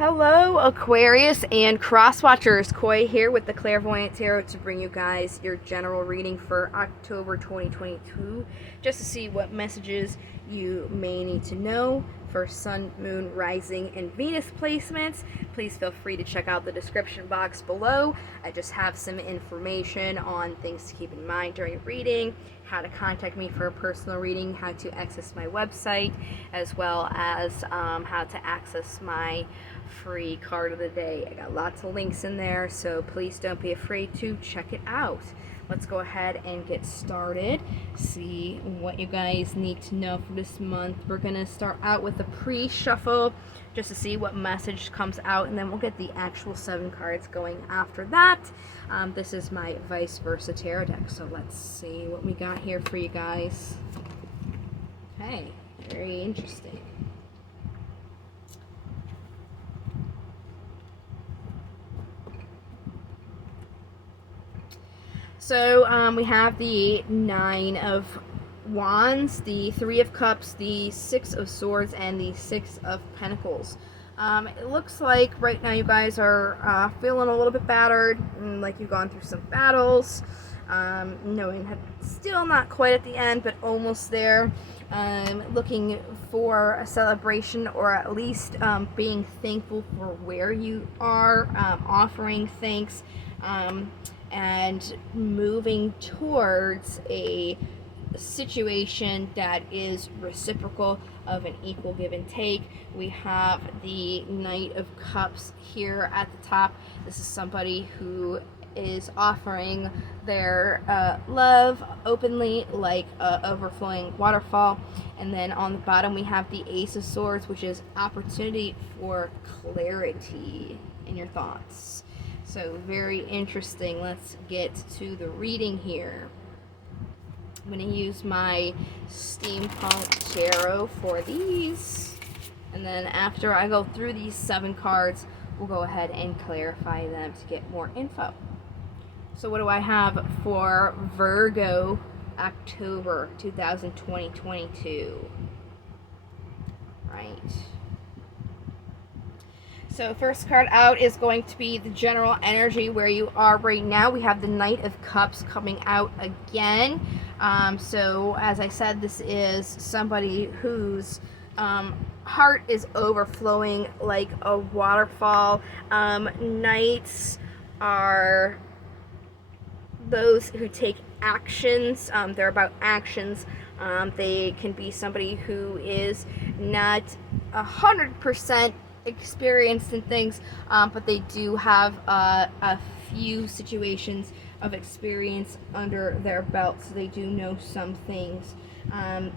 Hello, Aquarius and Cross Watchers. Koi here with the Clairvoyant Tarot to bring you guys your general reading for October 2022, just to see what messages you may need to know for Sun, Moon, Rising, and Venus placements. Please feel free to check out the description box below. I just have some information on things to keep in mind during reading, how to contact me for a personal reading, how to access my website, as well as how to access my free card of the day. I got lots of links in there, so please don't be afraid to check it out. Let's go ahead and get started, see what you guys need to know for this month. We're gonna start out with a pre-shuffle just to see what message comes out, and then we'll get the actual 7 cards going after that. This is my vice versa tarot deck, so let's see what we got here for you guys. Okay, very interesting. So we have the 9 of Wands, the 3 of Cups, the 6 of Swords, and the 6 of Pentacles. It looks like right now you guys are feeling a little bit battered, like you've gone through some battles, knowing still not quite at the end, but almost there. Looking for a celebration, or at least being thankful for where you are, offering thanks, and moving towards a situation that is reciprocal, of an equal give and take. We have the Knight of Cups here at the top. This is somebody who is offering their love openly, like an overflowing waterfall. And then on the bottom we have the Ace of Swords, which is opportunity for clarity in your thoughts. So very interesting. Let's get to the reading here. I'm going to use my steampunk tarot for these, and then after I go through these 7 cards, we'll go ahead and clarify them to get more info. So what do I have for Virgo October 2022? Right. So first card out is going to be the general energy where you are right now. We have the Knight of Cups coming out again. So as I said, this is somebody whose heart is overflowing like a waterfall. Knights are those who take actions. They're about actions. They can be somebody who is not 100% experienced in things, but they do have a few situations of experience under their belt, so they do know some things.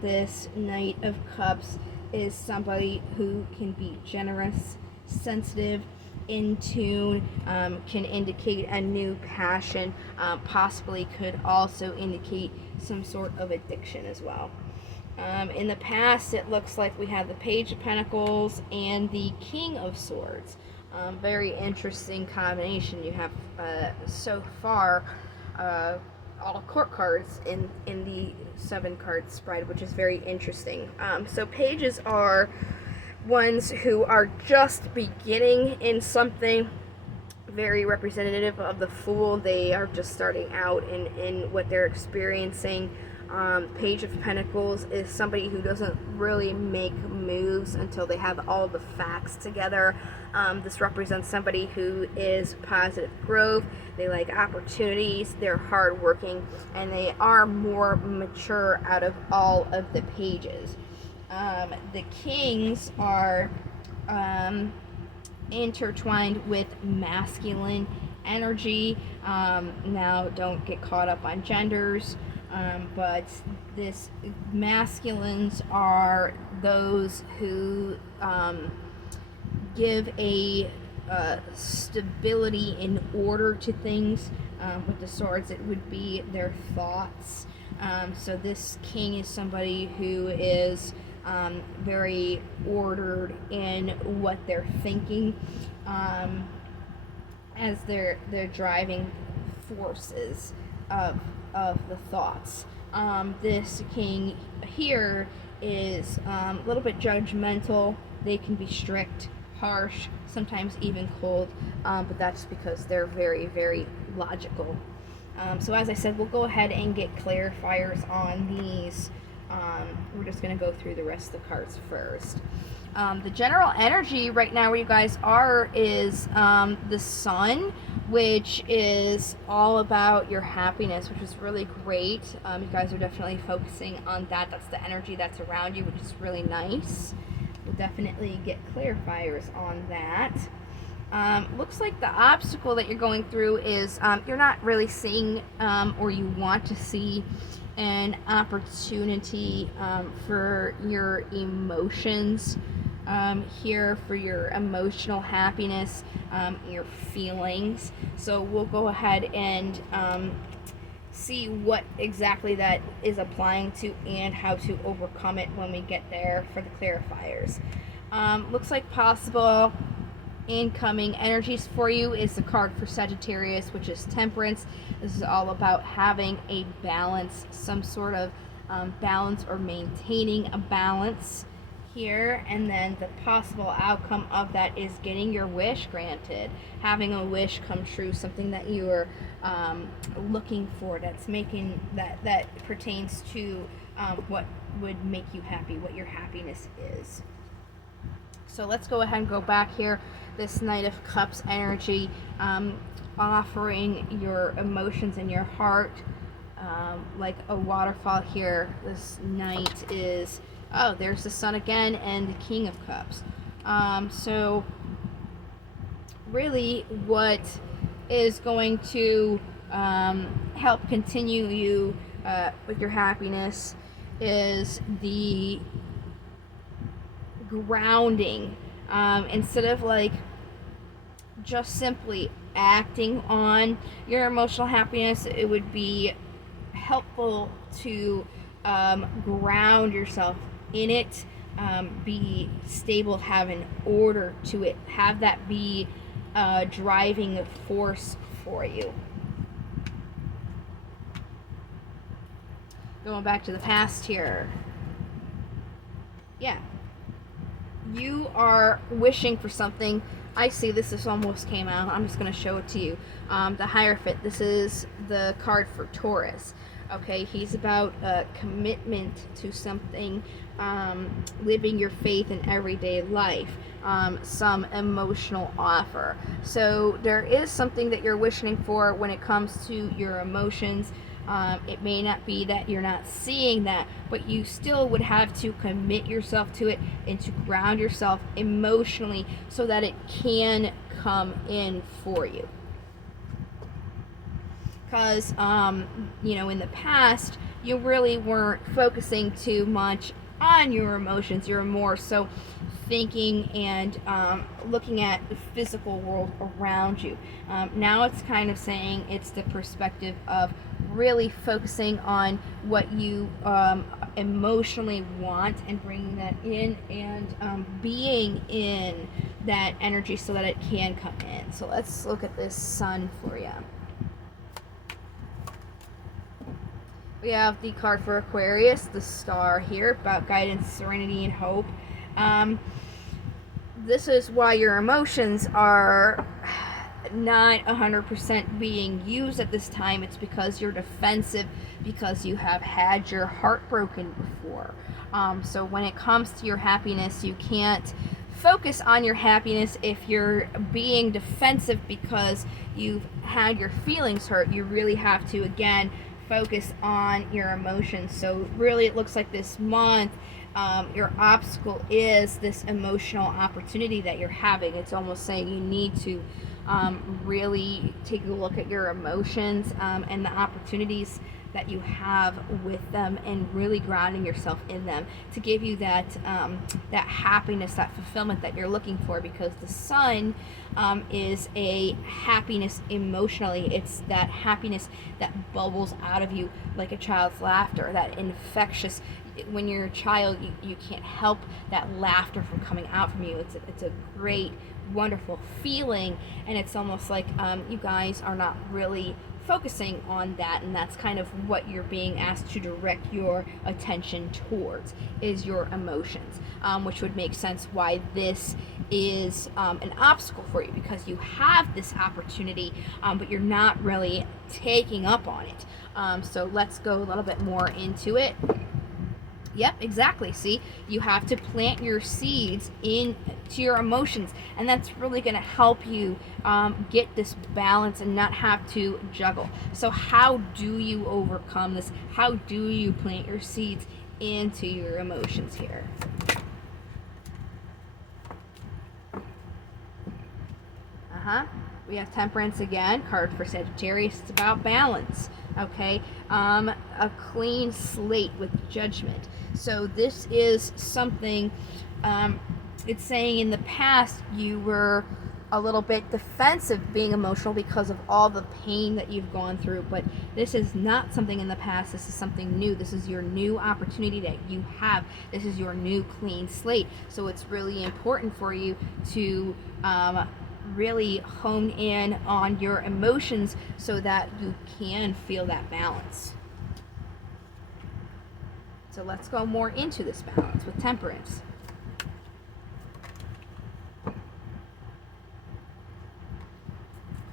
This Knight of Cups is somebody who can be generous, sensitive, in tune, can indicate a new passion, possibly could also indicate some sort of addiction as well. In the past, it looks like we have the Page of Pentacles and the King of Swords. Very interesting combination. You have so far all court cards in the 7 card spread, which is very interesting. So pages are ones who are just beginning in something, very representative of the Fool. They are just starting out in what they're experiencing. Page of Pentacles is somebody who doesn't really make moves until they have all the facts together. This represents somebody who is positive growth. They like opportunities, they're hardworking, and they are more mature out of all of the pages. The Kings are intertwined with masculine energy. Now, don't get caught up on genders. But this masculines are those who give a stability and order to things. With the swords, it would be their thoughts. So this king is somebody who is very ordered in what they're thinking, as their driving forces of the thoughts. This king here is a little bit judgmental. They can be strict, harsh, sometimes even cold, but that's because they're very, very logical. So as I said, we'll go ahead and get clarifiers on these. We're just going to go through the rest of the cards first. The general energy right now where you guys are is the sun, which is all about your happiness, which is really great. You guys are definitely focusing on that. That's the energy that's around you, which is really nice. We'll definitely get clarifiers on that. Looks like the obstacle that you're going through is you're not really seeing or you want to see an opportunity for your emotions here, for your emotional happiness, your feelings. So we'll go ahead and see what exactly that is applying to and how to overcome it when we get there for the clarifiers. Looks like possible incoming energies for you is the card for Sagittarius, which is Temperance. This is all about having a balance, some sort of balance or maintaining a balance here. And then the possible outcome of that is getting your wish granted, having a wish come true, something that you are looking for, that's making that pertains to what would make you happy, what your happiness is. So let's go ahead and go back here. This Knight of Cups energy, offering your emotions in your heart, like a waterfall here. This Knight is, oh, there's the Sun again and the King of Cups. So really what is going to help continue you with your happiness is the grounding. Instead of like just simply acting on your emotional happiness, it would be helpful to ground yourself in it, be stable, have an order to it, have that be a driving force for you. Going back to the past here. Yeah. You are wishing for something. I see this almost came out. I'm just going to show it to you. The Hierophant. This is the card for Taurus. Okay, he's about a commitment to something, living your faith in everyday life, some emotional offer. So there is something that you're wishing for when it comes to your emotions. It may not be that you're not seeing that, but you still would have to commit yourself to it and to ground yourself emotionally so that it can come in for you. Because, in the past, you really weren't focusing too much on your emotions. You're more so thinking and looking at the physical world around you. Now it's kind of saying it's the perspective of really focusing on what you emotionally want and bringing that in and being in that energy so that it can come in. So let's look at this Sun for you. We have the card for Aquarius, the Star here, about guidance, serenity, and hope. This is why your emotions are not 100% being used at this time. It's because you're defensive, because you have had your heart broken before. So when it comes to your happiness, you can't focus on your happiness if you're being defensive because you've had your feelings hurt. You really have to, again, focus on your emotions. So really it looks like this month your obstacle is this emotional opportunity that you're having. It's almost saying you need to really take a look at your emotions and the opportunities that you have with them, and really grounding yourself in them to give you that that happiness, that fulfillment that you're looking for. Because the Sun is a happiness emotionally. It's that happiness that bubbles out of you like a child's laughter, that infectious. When you're a child, you can't help that laughter from coming out from you. It's a great, wonderful feeling, and it's almost like you guys are not really focusing on that, and that's kind of what you're being asked to direct your attention towards, is your emotions, which would make sense why this is an obstacle for you, because you have this opportunity, but you're not really taking up on it. So let's go a little bit more into it. Yep, exactly. See, you have to plant your seeds into your emotions, and that's really going to help you get this balance and not have to juggle. So how do you overcome this? How do you plant your seeds into your emotions here? We have Temperance again, card for Sagittarius. It's about balance, okay? A clean slate with Judgment. So this is something, it's saying in the past you were a little bit defensive being emotional because of all the pain that you've gone through, but this is not something in the past. This is something new. This is your new opportunity that you have. This is your new clean slate. So it's really important for you to really hone in on your emotions so that you can feel that balance. So let's go more into this balance with Temperance.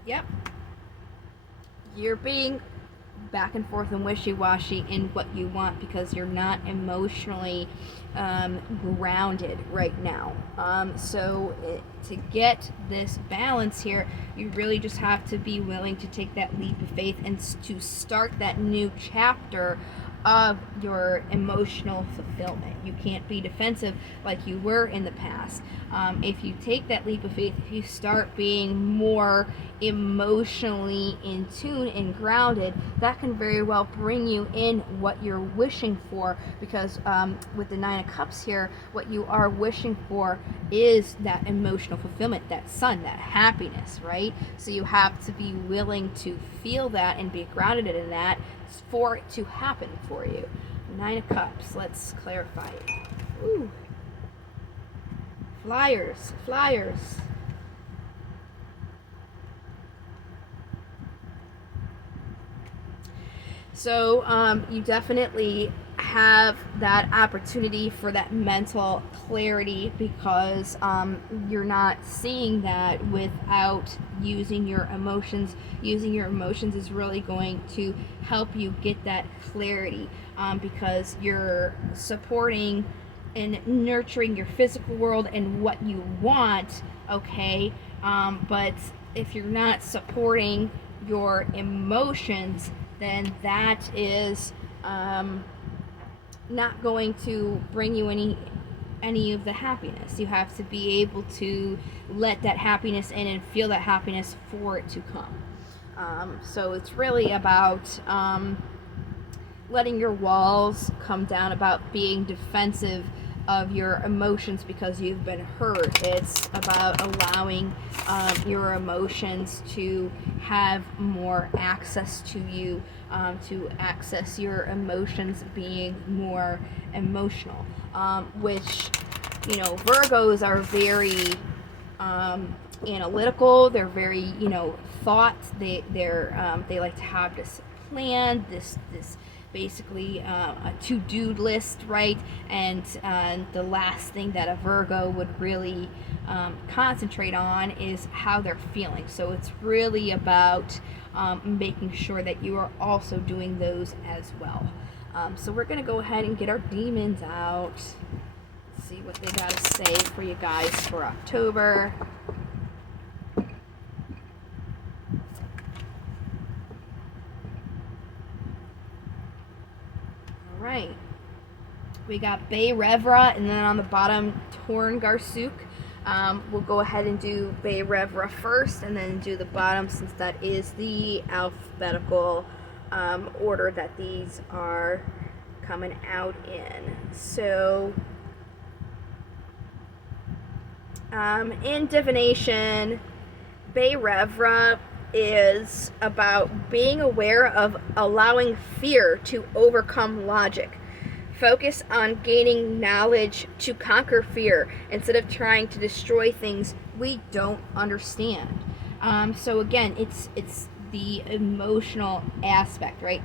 Yep. You're being back and forth and wishy-washy in what you want because you're not emotionally grounded right now. To get this balance here, you really just have to be willing to take that leap of faith and to start that new chapter of your emotional fulfillment. You can't be defensive like you were in the past. If you take that leap of faith, if you start being more emotionally in tune and grounded, that can very well bring you in what you're wishing for, because with the Nine of Cups here, what you are wishing for is that emotional fulfillment, that sun, that happiness, right? So you have to be willing to feel that and be grounded in that for it to happen for you. Nine of Cups, let's clarify it. Ooh. Flyers. So you definitely have that opportunity for that mental clarity, because you're not seeing that without using your emotions. Using your emotions is really going to help you get that clarity, because you're supporting and nurturing your physical world and what you want, okay? But if you're not supporting your emotions, then that is not going to bring you any of the happiness. You have to be able to let that happiness in and feel that happiness for it to come. So it's really about letting your walls come down, about being defensive of your emotions because you've been hurt. It's about allowing your emotions to have more access to you, to access your emotions being more emotional, which, you know, Virgos are very analytical. They're very, you know, thought. They like to have this plan, this basically a to-do list, right? And the last thing that a Virgo would really concentrate on is how they're feeling. So it's really about making sure that you are also doing those as well. So we're going to go ahead and get our demons out. Let's see what they got to say for you guys for October. Right, we got Bay Revra, and then on the bottom, Torn Garsuk. We'll go ahead and do Bay Revra first, and then do the bottom, since that is the alphabetical order that these are coming out in. So, in divination, Bay Revra is about being aware of allowing fear to overcome logic. Focus on gaining knowledge to conquer fear instead of trying to destroy things we don't understand. So again, it's the emotional aspect, right?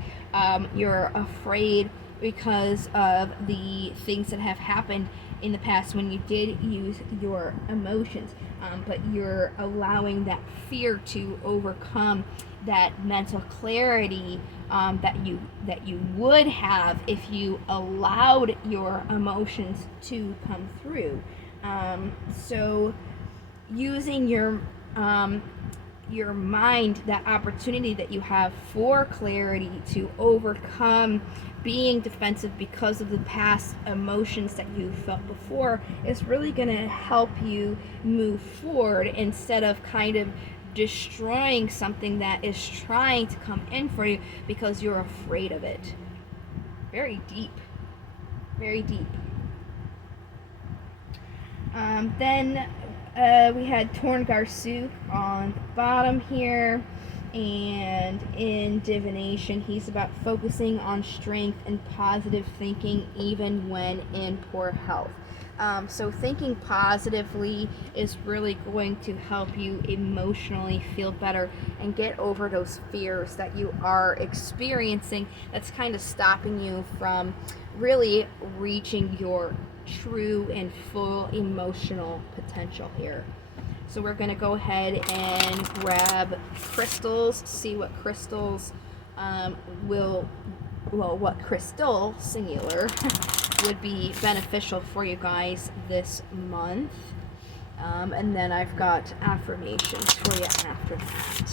You're afraid because of the things that have happened in the past when you did use your emotions, but you're allowing that fear to overcome that mental clarity that you would have if you allowed your emotions to come through. So using your mind, that opportunity that you have for clarity to overcome being defensive because of the past emotions that you felt before, is really going to help you move forward instead of kind of destroying something that is trying to come in for you because you're afraid of it. Very deep. Very deep. Then we had Torn Garsu on the bottom here, and in divination he's about focusing on strength and positive thinking even when in poor health. So thinking positively is really going to help you emotionally feel better and get over those fears that you are experiencing that's kind of stopping you from really reaching your true and full emotional potential here. So we're going to go ahead and grab crystals, see what crystals what crystal, singular, would be beneficial for you guys this month. And then I've got affirmations for you after that.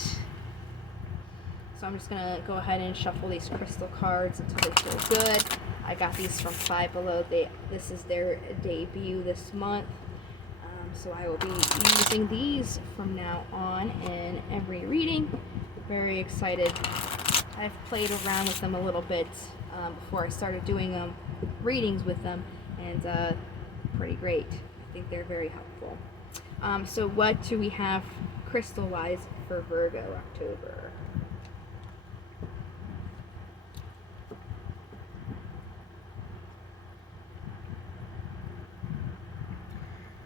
So I'm just going to go ahead and shuffle these crystal cards until they feel good. I got these from Five Below. This is their debut this month. So I will be using these from now on in every reading. Very excited. I've played around with them a little bit before I started doing readings with them, and pretty great. I think they're very helpful. So what do we have crystal-wise for Virgo October?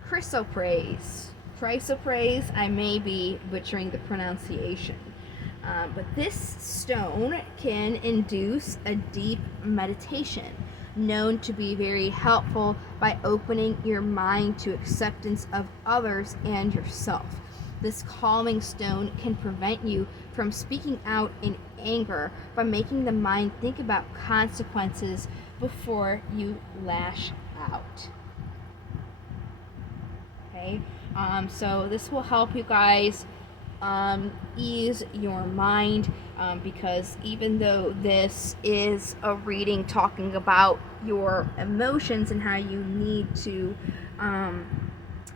Chrysoprase. I may be butchering the pronunciation. But this stone can induce a deep meditation, known to be very helpful by opening your mind to acceptance of others and yourself. This calming stone can prevent you from speaking out in anger by making the mind think about consequences before you lash out. Okay, so this will help you guys ease your mind, because even though this is a reading talking about your emotions and how you need to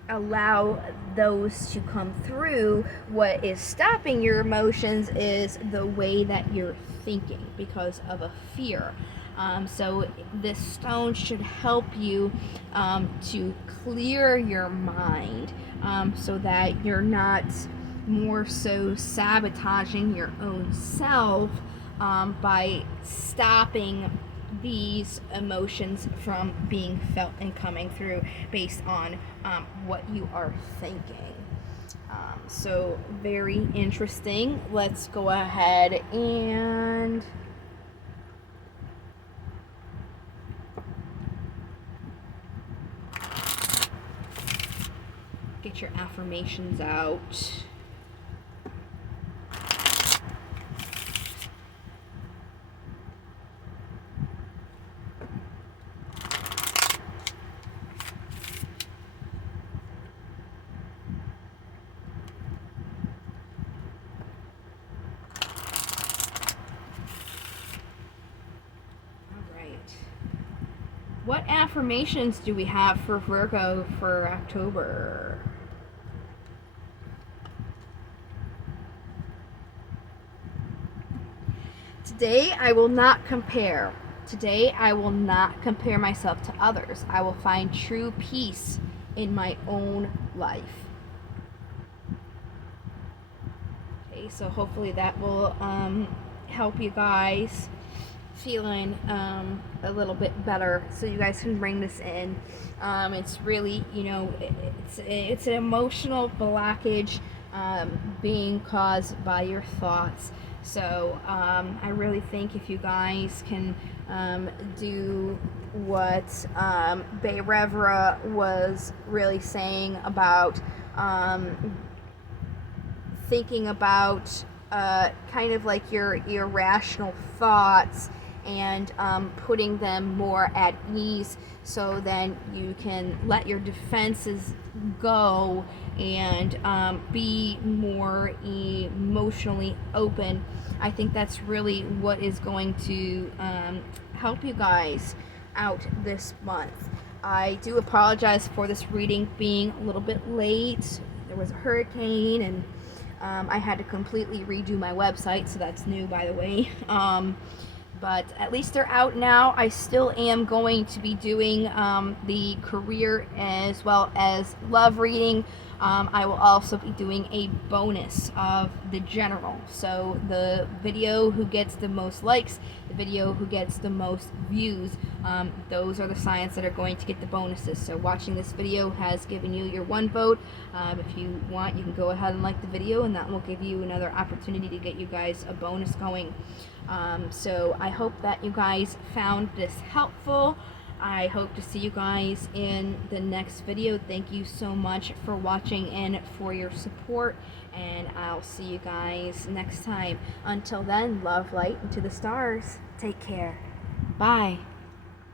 allow those to come through, what is stopping your emotions is the way that you're thinking because of a fear. So this stone should help you to clear your mind, so that you're not more so sabotaging your own self by stopping these emotions from being felt and coming through based on what you are thinking. So very interesting. Let's go ahead and get your affirmations out. What affirmations do we have for Virgo for October? Today I will not compare. Today I will not compare myself to others. I will find true peace in my own life. Okay, so hopefully that will help you guys feeling a little bit better, so you guys can bring this in. It's really, it's an emotional blockage being caused by your thoughts. So I really think if you guys can do what Bayrevra was really saying about thinking about kind of like your irrational thoughts and putting them more at ease, so then you can let your defenses go and be more emotionally open. I think that's really what is going to help you guys out this month. I do apologize for this reading being a little bit late. There was a hurricane, and I had to completely redo my website, so that's new, by the way. But at least they're out now. I still am going to be doing the career as well as love reading. I will also be doing a bonus of the general. So the video who gets the most likes, the video who gets the most views, those are the signs that are going to get the bonuses. So watching this video has given you your one vote. If you want, you can go ahead and like the video, and that will give you another opportunity to get you guys a bonus going. So I hope that you guys found this helpful. I hope to see you guys in the next video. Thank you so much for watching and for your support, and I'll see you guys next time. Until then, love, light, and to the stars. Take care. Bye.